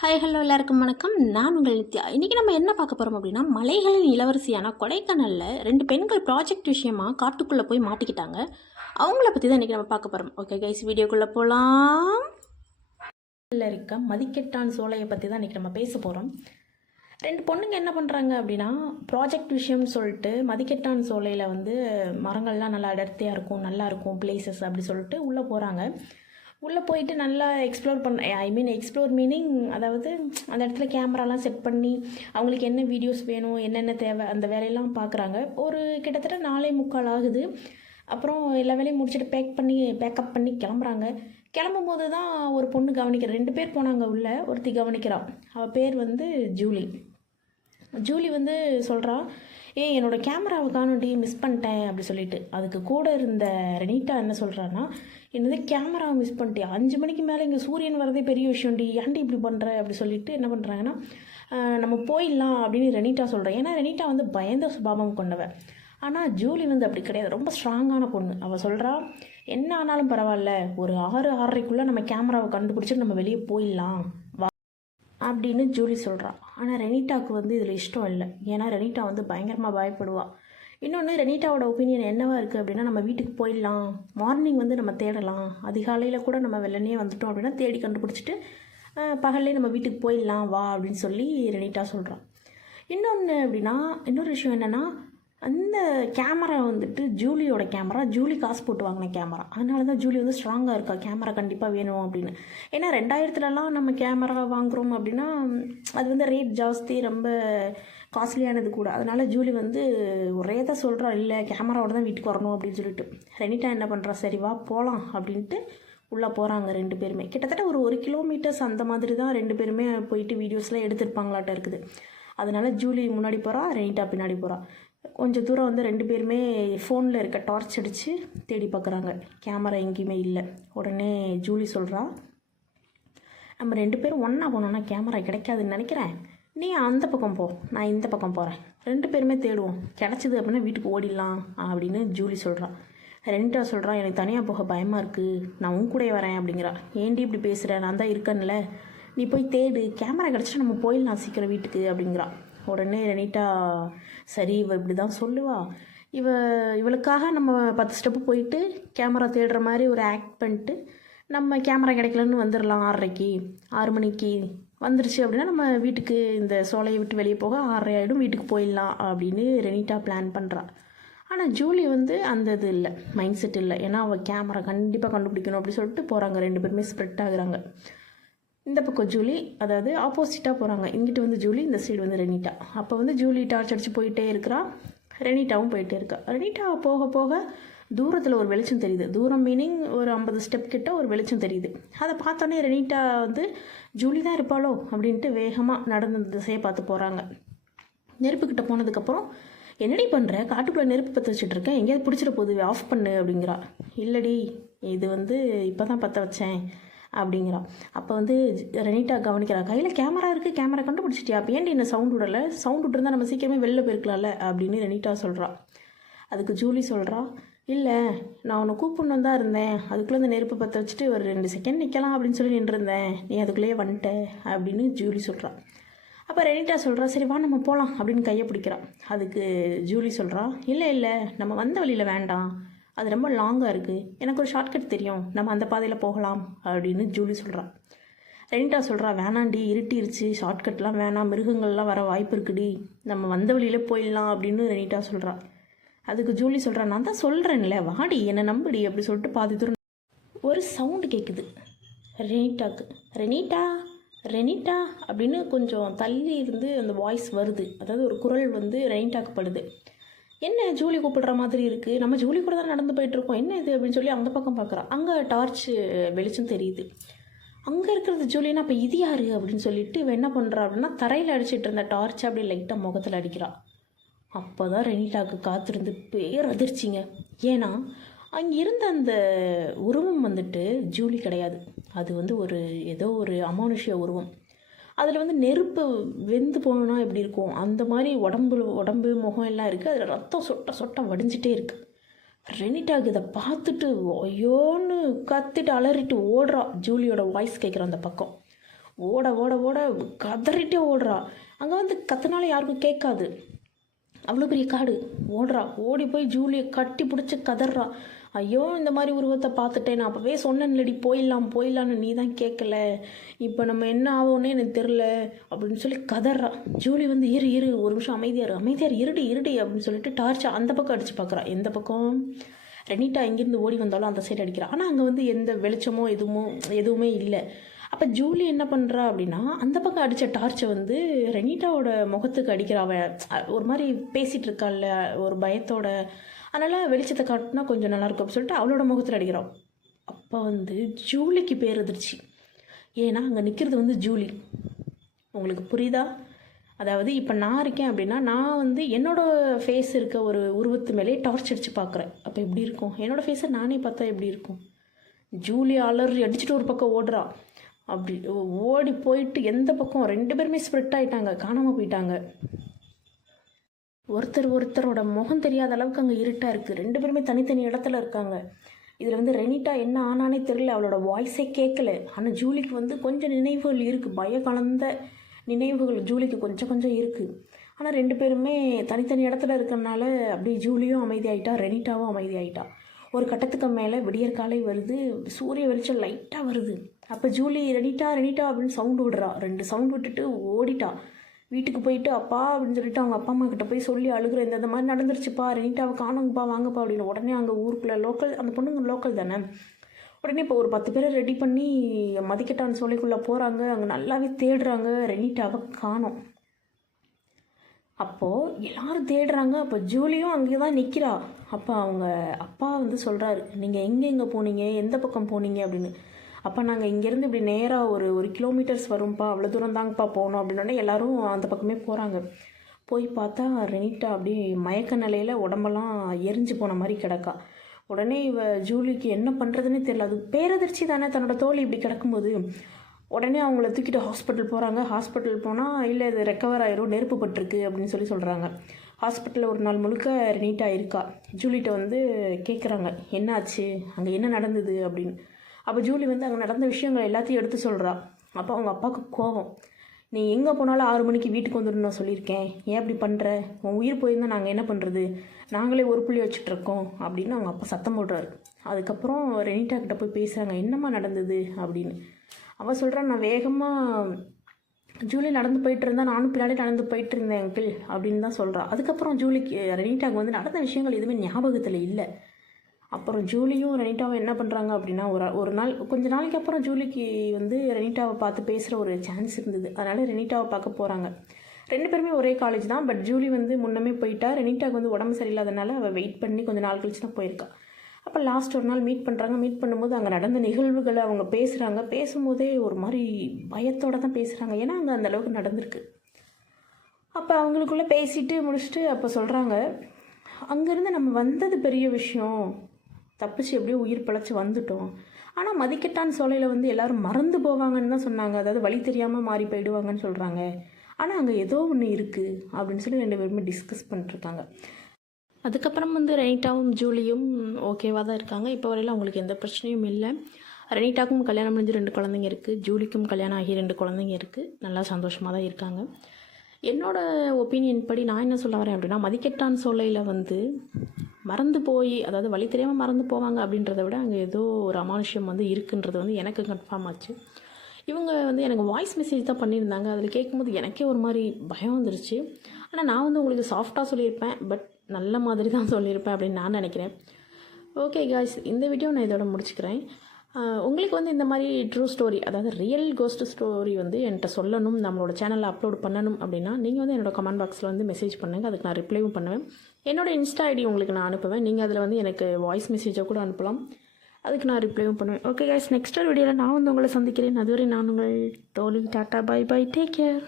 Hi hello எல்லாருக்கும் வணக்கம். நான் உங்கள் நித்யா. இன்றைக்கி நம்ம என்ன பார்க்க போகிறோம் அப்படின்னா மலைகளின் இளவரசியான கொடைக்கானலில் ரெண்டு பெண்கள் ப்ராஜெக்ட் விஷயமா காட்டுக்குள்ளே போய் மாட்டிக்கிட்டாங்க. அவங்கள பற்றி தான் இன்றைக்கி நம்ம பார்க்க போகிறோம் ஓகே கைஸ் வீடியோக்குள்ளே போகலாம் இருக்க மதிக்கெட்டான் சோலையை பற்றி தான் இன்றைக்கி நம்ம பேச போகிறோம் ரெண்டு பொண்ணுங்க என்ன பண்ணுறாங்க அப்படின்னா ப்ராஜெக்ட் விஷயம்னு சொல்லிட்டு மதிக்கெட்டான் சோலையில் வந்து மரங்கள்லாம் நல்லா அடர்த்தியாக இருக்கும் நல்லா இருக்கும் பிளேசஸ் அப்படி சொல்லிட்டு உள்ளே போகிறாங்க உள்ளே போயிட்டு நல்லா எக்ஸ்ப்ளோர் பண்ண ஐ மீன் எக்ஸ்ப்ளோர் மீனிங் அதாவது அந்த இடத்துல கேமராலாம் செட் பண்ணி அவங்களுக்கு என்ன வீடியோஸ் வேணும் என்னென்ன தேவை அந்த வேலையெல்லாம் பார்க்குறாங்க ஒரு கிட்டத்தட்ட நாலே முக்கால் ஆகுது. அப்புறம் எல்லா வேலையும் முடிச்சுட்டு பேக் பண்ணி பேக்கப் பண்ணி கிளம்புறாங்க. கிளம்பும் போது தான் ஒரு பொண்ணு கவனிக்கிற. ரெண்டு பேர் போனாங்க உள்ளே. ஒருத்தி கவனிக்கிறான் அவள் பேர் வந்து ஜூலி. ஜூலி வந்து சொல்கிறான் ஏ என்னோட கேமராவை காணொண்டி மிஸ் பண்ணிட்டேன் அப்படி சொல்லிட்டு. அதுக்கு கூட இருந்த ரெனிட்டா என்ன சொல்கிறான்னா என்னது கேமராவை மிஸ் பண்ணிட்டியா? அஞ்சு மணிக்கு மேலே இங்கே சூரியன் வரதே பெரிய விஷயம்டி. ஏன்டி இப்படி பண்ணுற அப்படி சொல்லிட்டு என்ன பண்ணுறாங்கன்னா நம்ம போயிடலாம் அப்படின்னு ரெனிட்டா சொல்கிறேன் ஏன்னா ரெனிட்டா வந்து பயந்த சுபாவம் கொண்டவ. ஆனால் ஜூலி வந்து அப்படி கிடையாது. ரொம்ப ஸ்ட்ராங்கான பொண்ணு. அவள் சொல்கிறா என்ன ஆனாலும் பரவாயில்ல. ஒரு ஆறு ஆறரைக்குள்ளே நம்ம கேமராவை கண்டுபிடிச்சிட்டு நம்ம வெளியே போயிடலாம். வா அப்படின்னு ஜூலி சொல்கிறான் ஆனால் ரெனிட்டாவுக்கு வந்து இதில் இஷ்டம் இல்லை. ஏன்னா ரெனிட்டா வந்து பயங்கரமாக பயப்படுவாள் இன்னொன்று ரெனிட்டாவோட ஒப்பீனியன் என்னவா இருக்குது அப்படின்னா நம்ம வீட்டுக்கு போயிடலாம். மார்னிங் வந்து நம்ம தேடலாம். அதிகாலையில் கூட நம்ம வெள்ளனே வந்துட்டோம் அப்படின்னா தேடி கண்டுபிடிச்சிட்டு பகல்லே நம்ம வீட்டுக்கு போயிடலாம் வா அப்படின்னு சொல்லி ரெனிட்டா சொல்கிறான் இன்னொன்று அப்படின்னா இன்னொரு விஷயம் என்னென்னா அந்த கேமரா வந்துட்டு ஜூலியோட கேமரா ஜூலி காசு போட்டு வாங்கின கேமரா. அதனால தான் ஜூலி வந்து ஸ்ட்ராங்காக இருக்கா? கேமரா கண்டிப்பாக வேணும் அப்படின்னு. ஏன்னா ரெண்டாயிரத்துலலாம் நம்ம கேமரா வாங்குறோம் அப்படின்னா அது வந்து ரேட் ஜாஸ்தி ரொம்ப காஸ்ட்லியானது கூட. அதனால ஜூலி வந்து ஒரே தான் சொல்கிறா இல்லை கேமராவோட தான் வீட்டுக்கு வரணும் அப்படின்னு சொல்லிட்டு. ரெனிட்டா என்ன பண்ணுறா சரி வா போகலாம் அப்படின்ட்டு உள்ளே போகிறாங்க ரெண்டு பேருமே. கிட்டத்தட்ட ஒரு ஒரு கிலோமீட்டர்ஸ் அந்த மாதிரி தான் ரெண்டு பேருமே போயிட்டு வீடியோஸ்லாம் எடுத்துருப்பாங்களாட்ட இருக்குது. அதனால ஜூலி முன்னாடி போகிறா ரெனிட்டா பின்னாடி போகிறா கொஞ்சம் தூரம் வந்து ரெண்டு பேருமே ஃபோனில் இருக்க டார்ச் அடித்து தேடி பார்க்குறாங்க கேமரா எங்கேயுமே இல்லை. உடனே ஜூலி சொல்கிறா நம்ம ரெண்டு பேரும் ஒன்றா போனோம்னா கேமரா கிடைக்காதுன்னு நினைக்கிறேன். நீ அந்த பக்கம் போ நான் இந்த பக்கம் போகிறேன் ரெண்டு பேருமே தேடுவோம். கிடச்சிது அப்படின்னா வீட்டுக்கு ஓடிடலாம் அப்படின்னு ஜூலி சொல்கிறான் ரெண்டா சொல்கிறான் எனக்கு தனியாக போக பயமாக இருக்குது நான் உன் கூடயே வரேன் அப்படிங்கிறா. ஏண்டி இப்படி பேசுகிறேன் நான் தான் இருக்கேன்ல. நீ போய் தேடு. கேமரா கிடச்சிட்டு நம்ம போயிடலாம் சீக்கிரம் வீட்டுக்கு அப்படிங்கிறா. உடனே ரெனிட்டா சரி இவ இப்படி தான் சொல்லுவா. இவ இவளுக்காக நம்ம பத்து ஸ்டெப்பு போயிட்டு கேமரா தேடுற மாதிரி ஒரு ஆக்ட் பண்ணிட்டு நம்ம கேமரா கிடைக்கலன்னு வந்துடலாம் ஆறரைக்கு. ஆறு மணிக்கு வந்துருச்சு அப்படின்னா நம்ம வீட்டுக்கு இந்த சோலையை விட்டு வெளியே போக ஆறரை ஆகிடும் வீட்டுக்கு போயிடலாம் அப்படின்னு ரெனிட்டா பிளான் பண்ணுறா ஆனால் ஜூலி வந்து அந்த இது இல்லை மைண்ட் செட் இல்லை. ஏன்னா அவள் கேமரா கண்டிப்பாக கண்டுபிடிக்கணும் அப்படி சொல்லிட்டு போகிறாங்க ரெண்டு பேருமே ஸ்ப்ரெட் ஆகுறாங்க. இந்த பக்கம் ஜூலி அதாவது ஆப்போசிட்டாக போகிறாங்க இங்கிட்டு வந்து ஜூலி இந்த சைடு வந்து ரெனிட்டா. அப்போ வந்து ஜூலி டார்ச் அடித்து போயிட்டே இருக்கிறா. ரெனிட்டாவும் போயிட்டே இருக்கா. ரெனிட்டா போக போக தூரத்தில் ஒரு வெளிச்சம் தெரியுது. தூரம் மீனிங் ஒரு ஐம்பது ஸ்டெப் கிட்ட ஒரு வெளிச்சம் தெரியுது. அதை பார்த்தோன்னே ரெனிட்டா வந்து ஜூலி தான் இருப்பாளோ? அப்படின்ட்டு வேகமாக நடந்த திசையை பார்த்து போகிறாங்க நெருப்புக்கிட்ட போனதுக்கப்புறம் என்னடி பண்ணுற காட்டுக்குள்ளே நெருப்பு பற்ற வச்சுட்டு இருக்கேன் எங்கேயாவது பிடிச்சிட போகுது. ஆஃப் பண்ணு அப்படிங்கிறா. இல்லடி இது வந்து இப்போ தான் பற்ற வச்சேன். அப்படிங்கிறா அப்போ வந்து ரெனிட்டா கவனிக்கிறா கையில் கேமரா இருக்குது கேமரா கண்டுபிடிச்சிட்டியா? அப்போ ஏன்டி என்ன சவுண்ட் விடலை? சவுண்ட் விட்டுருந்தா நம்ம சீக்கிரமே வெளில போயிருக்கலாம்ல? அப்படின்னு ரெனிட்டா சொல்கிறா அதுக்கு ஜூலி சொல்கிறா இல்லை நான் உன்னை கூப்பிடணும் தான் இருந்தேன். அதுக்குள்ளே இந்த நெருப்பு பற்ற வச்சுட்டு ஒரு ரெண்டு செகண்ட் நிற்கலாம் அப்படின்னு சொல்லி நின்றுருந்தேன். நீ அதுக்குள்ளேயே வந்துட்ட அப்படின்னு ஜூலி சொல்கிறான் அப்போ ரெனிட்டா சொல்கிறா சரி வா நம்ம போகலாம் அப்படின்னு கையை பிடிக்கிறான் அதுக்கு ஜூலி சொல்கிறா இல்லை இல்லை நம்ம வந்த வழியில் வேண்டாம். அது ரொம்ப லாங்காக இருக்குது எனக்கு ஒரு ஷார்ட்கட் தெரியும். நம்ம அந்த பாதையில் போகலாம் அப்படின்னு ஜூலி சொல்கிறான் ரெனிட்டா சொல்கிறா வேணாண்டி இருட்டிருச்சு. ஷார்ட்கட்லாம் வேணாம். மிருகங்கள்லாம் வர வாய்ப்பு இருக்குடி. நம்ம வந்த வழியில் போயிடலாம் அப்படின்னு ரெனிட்டா சொல்கிறா அதுக்கு ஜூலி சொல்கிறா நான் தான் சொல்கிறேன்ல வாடி என்னை நம்புடி அப்படி சொல்லிட்டு பாதி தூரம் ஒரு சவுண்டு கேட்குது ரெனிட்டாக்கு ரெனிட்டா ரெனிட்டா அப்படின்னு கொஞ்சம் தள்ளி இருந்து அந்த வாய்ஸ் வருது. அதாவது ஒரு குரல் வந்து ரெனிட்டாக்கு படுது. என்ன ஜூலி கூப்பிடுற மாதிரி இருக்குது நம்ம ஜூலி கூட தான் நடந்து போயிட்டுருக்கோம். என்ன இது அப்படின்னு சொல்லி அந்த பக்கம் பார்க்குறா. அங்கே டார்ச் வெளிச்சம் தெரியுது. அங்கே இருக்கிறது ஜூலினா அப்போ இது யாரு அப்படின்னு சொல்லிட்டு இவன் என்ன பண்ணுறா அப்படின்னா தரையில் அடிச்சிட்டு இருந்த டார்ச் அப்படியே லைட்டாக முகத்தில் அடிக்கிறாள் அப்போ தான் ரெனிடாக்கு காத்திருந்து பேர் அதிர்ச்சிங்க. ஏன்னா அங்கே இருந்த அந்த உருவம் வந்துட்டு ஜூலி கிடையாது. அது வந்து ஒரு ஏதோ ஒரு அமானுஷ்ய உருவம். அதில் வந்து நெருப்பு வெந்து போனோன்னா எப்படி இருக்கும்? அந்த மாதிரி உடம்பு உடம்பு முகம் எல்லாம் இருக்குது அதில் ரத்தம் சொட்ட சொட்ட வடிஞ்சிட்டே இருக்குது ரெனிட்டாக்கு இதை பார்த்துட்டு ஐயோன்னு கத்திட்டு அலறிட்டு ஓடுறா. ஜூலியோட வாய்ஸ் கேட்குற அந்த பக்கம். ஓட ஓட ஓட கதறிட்டே ஓடுறா. அங்கே வந்து கத்துனால யாருக்கும் கேட்காது. அவ்வளோ பெரிய காடு. ஓடுறா. ஓடி போய் ஜூலியை கட்டி பிடிச்சி கதறா. ஐயோ இந்த மாதிரி உருவத்தை பார்த்துட்டேன். நான் அப்போவே சொன்னேன்லடி போயிடலாம் போயிடலான்னு நீ தான் கேட்கல. இப்போ நம்ம என்ன ஆகும்னே எனக்கு தெரில அப்படின்னு சொல்லி கதறா. ஜூலி வந்து இரு இரு ஒரு நிமிஷம் அமைதியாரு அமைதியார் இருடி இருடி அப்படின்னு சொல்லிட்டு டார்ச் அந்த பக்கம் அடித்து பார்க்குறா எந்த பக்கம்? ரெனிட்டா எங்கேருந்து ஓடி வந்தாலும் அந்த சைடு அடிக்கிறா. ஆனால் அங்கே வந்து எந்த வெளிச்சமோ எதுவுமோ எதுவுமே இல்லை. அப்போ ஜூலி என்ன பண்ணுறா அப்படின்னா அந்த பக்கம் அடித்த டார்ச்சை வந்து ரெனிட்டாவோட முகத்துக்கு அடிக்கிறா ஒரு மாதிரி பேசிகிட்டு இருக்காள்ல ஒரு பயத்தோட. அதனால் வெளிச்சத்தை காட்டினா கொஞ்சம் நல்லாயிருக்கும் அப்படின்னு சொல்லிட்டு அவளோட முகத்தில் அடிக்கிறான் அப்போ வந்து ஜூலிக்கு பேர் எதிர்ச்சி. ஏன்னா அங்கே நிற்கிறது வந்து ஜூலி. உங்களுக்கு புரியுதா? அதாவது இப்போ நான் இருக்கேன் அப்படின்னா நான் வந்து என்னோடய ஃபேஸ் இருக்க ஒரு உருவத்து மேலே டார்ச் அடித்து பார்க்குறேன். அப்போ எப்படி இருக்கும்? என்னோடய ஃபேஸை நானே பார்த்தா எப்படி இருக்கும்? ஜூலி அலறி அடிச்சுட்டு ஒரு பக்கம் ஓடுறா. அப்படி ஓடி போயிட்டு எந்த பக்கம்? ரெண்டு பேருமே ஸ்ப்ரெட் ஆகிட்டாங்க காணாமல் போயிட்டாங்க. ஒருத்தர் ஒருத்தரோட முகம் தெரியாத அளவுக்கு அங்கே இருட்டாக இருக்குது ரெண்டு பேருமே தனித்தனி இடத்துல இருக்காங்க. இதில் வந்து ரெனிட்டா என்ன ஆனானே தெரியல அவளோட வாய்ஸே கேட்கல ஆனால் ஜூலிக்கு வந்து கொஞ்சம் நினைவுகள் இருக்குது பய கலந்த நினைவுகள் ஜூலிக்கு கொஞ்சம் கொஞ்சம் இருக்குது ஆனால் ரெண்டு பேருமே தனித்தனி இடத்துல இருக்கிறனால அப்படியே ஜூலியும் அமைதியாயிட்டா ரெனிட்டாவும் அமைதியாயிட்டா. ஒரு கட்டத்துக்கு மேலே விடியற்காலை வருது. சூரிய வெளிச்சம் லைட்டாக வருது. அப்போ ஜூலி ரெனிட்டா ரெனிட்டா அப்படின்னு சவுண்டு விடுறா. ரெண்டு சவுண்ட் விட்டுட்டு ஓடிட்டா. வீட்டுக்கு போயிட்டு அப்பா அப்படின்னு சொல்லிட்டு அவங்க அப்பா அம்மா கிட்ட போய் சொல்லி அழுகுற இந்த இந்த மாதிரி நடந்துருச்சுப்பா ரெனிட்டாவை காணுங்கப்பா வாங்கப்பா அப்படின்னு உடனே அங்கே ஊருக்குள்ளே லோக்கல் அந்த பொண்ணுங்க லோக்கல் தானே. உடனே இப்போ ஒரு பத்து பேரை ரெடி பண்ணி மதிக்கட்டான் சோலைக்குள்ளே போகிறாங்க அங்கே நல்லாவே தேடுறாங்க. ரெனிட்டாவை காணும். அப்போது எல்லோரும் தேடுறாங்க. அப்போ ஜூலியும் அங்கே தான் நிற்கிறா அப்போ அவங்க அப்பா வந்து சொல்கிறாரு நீங்கள் எங்கே எங்கே போனீங்க? எந்த பக்கம் போனீங்க? அப்படின்னு. அப்போ நாங்கள் இங்கேருந்து இப்படி நேராக ஒரு ஒரு கிலோமீட்டர்ஸ் வரும்ப்பா அவ்வளோ தூரம் தாங்கப்பா போகணும் அப்படின்னோடனே எல்லாரும் அந்த பக்கமே போகிறாங்க போய் பார்த்தா ரெனிட்டா அப்படியே மயக்க நிலையில் உடம்பெல்லாம் எரிஞ்சு போன மாதிரி கிடக்கா. உடனே இவ ஜூலிக்கு என்ன பண்ணுறதுன்னே தெரியல. அது பேரதிர்ச்சி தானே தன்னோட தோல் இப்படி கிடக்கும்போது. உடனே அவங்கள தூக்கிட்டு ஹாஸ்பிட்டல் போகிறாங்க ஹாஸ்பிட்டல் போனால் இல்லை இது ரெக்கவர் ஆயிரும் நெருப்பு பட்டிருக்கு அப்படின்னு சொல்லி சொல்கிறாங்க ஹாஸ்பிட்டலில் ஒரு நாள் முழுக்க ரெனிட்டாக இருக்கா. ஜூலிகிட்ட வந்து கேட்குறாங்க என்னாச்சு? அங்கே என்ன நடந்தது? அப்படின்னு. அப்போ ஜூலி வந்து அங்கே நடந்த விஷயங்கள் எல்லாத்தையும் எடுத்து சொல்கிறா அப்போ அவங்க அப்பாவுக்கு கோபம் நீ எங்கே போனாலும் ஆறு மணிக்கு வீட்டுக்கு வந்துடணும் நான் சொல்லியிருக்கேன். ஏன் இப்படி பண்ணுற உன் உயிர் போயிருந்தால் நாங்கள் என்ன பண்ணுறது நாங்களே ஒரு புள்ளி வச்சுட்ருக்கோம் அப்படின்னு அவங்க அப்பா சத்தம் போடுறாரு. அதுக்கப்புறம் ரெனிட்டா கிட்ட போய் பேசுகிறாங்க என்னம்மா நடந்தது? அப்படின்னு. அவள் சொல்கிறா நான் வேகமாக ஜூலி நடந்து போயிட்டு இருந்தா நானும் பின்னாடி நடந்து போயிட்டு இருந்தேன் அங்கிள் அப்படின்னு தான் சொல்கிறா அதுக்கப்புறம் ஜூலிக்கு ரெனிட்டாக்கு வந்து நடந்த விஷயங்கள் எதுவுமே ஞாபகத்தில் இல்லை. அப்புறம் ஜூலியும் ரெனிட்டாவும் என்ன பண்ணுறாங்க அப்படின்னா ஒரு ஒரு நாள் கொஞ்ச நாளைக்கு அப்புறம் ஜூலிக்கு வந்து ரெனிட்டாவை பார்த்து பேசுகிற ஒரு சான்ஸ் இருந்தது. அதனால் ரெனிட்டாவை பார்க்க போகிறாங்க ரெண்டு பேருமே ஒரே காலேஜ் தான் பட் ஜூலி வந்து முன்னமே போயிட்டா. ரெனிட்டாவுக்கு வந்து உடம்பு சரியில்லாதனால அவள் வெயிட் பண்ணி கொஞ்சம் நாள் கழிச்சு தான் போயிருக்கா. அப்போ லாஸ்ட் ஒரு நாள் மீட் பண்ணுறாங்க மீட் பண்ணும்போது அங்கே நடந்த நிகழ்வுகளை அவங்க பேசுகிறாங்க பேசும்போதே ஒரு மாதிரி பயத்தோடு தான் பேசுகிறாங்க ஏன்னா அங்கே அந்தளவுக்கு நடந்திருக்கு. அப்போ அவங்களுக்குள்ளே பேசிட்டு முடிச்சுட்டு அப்போ சொல்கிறாங்க அங்கேருந்து நம்ம வந்தது பெரிய விஷயம். தப்பிச்சு எப்படியோ உயிர் பிழைச்சி வந்துட்டோம். ஆனால் மதிக்கட்டான் சோலையில் வந்து எல்லாரும் மறந்து போவாங்கன்னு தான் சொன்னாங்க. அதாவது வழி தெரியாமல் மாறி போயிடுவாங்கன்னு சொல்கிறாங்க ஆனால் அங்கே ஏதோ ஒன்று இருக்குது அப்படின்னு சொல்லி ரெண்டு பேருமே டிஸ்கஸ் பண்ணிட்டுருக்காங்க. அதுக்கப்புறம் வந்து ரெனிட்டாவும் ஜூலியும் ஓகேவாக தான் இருக்காங்க. இப்போ வரையில் அவங்களுக்கு எந்த பிரச்சனையும் இல்லை. ரெனிட்டாக்கும் கல்யாணம் முடிஞ்சு ரெண்டு குழந்தைங்க இருக்குது ஜூலிக்கும் கல்யாணம் ஆகி ரெண்டு குழந்தைங்க இருக்குது நல்லா சந்தோஷமாக தான் இருக்காங்க. என்னோட ஒப்பீனியன் படி நான் என்ன சொல்ல வரேன் அப்படின்னா மதிக்கட்டான் சோலையில் வந்து மறந்து போய் அதாவது வழி தெரியாமல் மறந்து போவாங்க அப்படின்றத விட அங்கே ஏதோ ஒரு அமானுஷ்யம் வந்து இருக்குன்றது வந்து எனக்கு கன்ஃபார்ம் ஆச்சு. இவங்க வந்து எனக்கு வாய்ஸ் மெசேஜ் தான் பண்ணியிருந்தாங்க. அதில் கேட்கும்போது எனக்கே ஒரு மாதிரி பயம் வந்துருச்சு. ஆனால் நான் வந்து உங்களுக்கு சாஃப்டாக சொல்லியிருப்பேன் பட் நல்ல மாதிரி தான் சொல்லியிருப்பேன் அப்படின்னு நான் நினைக்கிறேன். ஓகே காய்ஸ் இந்த வீடியோ நான் இதோட முடிச்சுக்கிறேன். உங்களுக்கு வந்து இந்த மாதிரி ட்ரூ ஸ்டோரி அதாவது ரியல் கோஸ்ட் ஸ்டோரி வந்து என்கிட்ட சொல்லணும் நம்மளோட சேனலில் அப்லோட் பண்ணணும் அப்படின்னா நீங்கள் வந்து என்னோட கமெண்ட் பாக்ஸில் வந்து மெசேஜ் பண்ணுங்கள் அதுக்கு நான் ரிப்ளைவும் பண்ணுவேன். என்னோட இன்ஸ்டா ஐடி உங்களுக்கு நான் அனுப்புவேன். நீங்கள் அதில் வந்து எனக்கு வாய்ஸ் மெசேஜை கூட அனுப்பலாம். அதுக்கு நான் ரிப்ளைவும் பண்ணுவேன். ஓகே கைஸ் நெக்ஸ்ட் வீடியோவில் நான் வந்து உங்களை சந்திக்கிறேன். அதுவரை நான் உங்கள் தோழி tata bye bye take care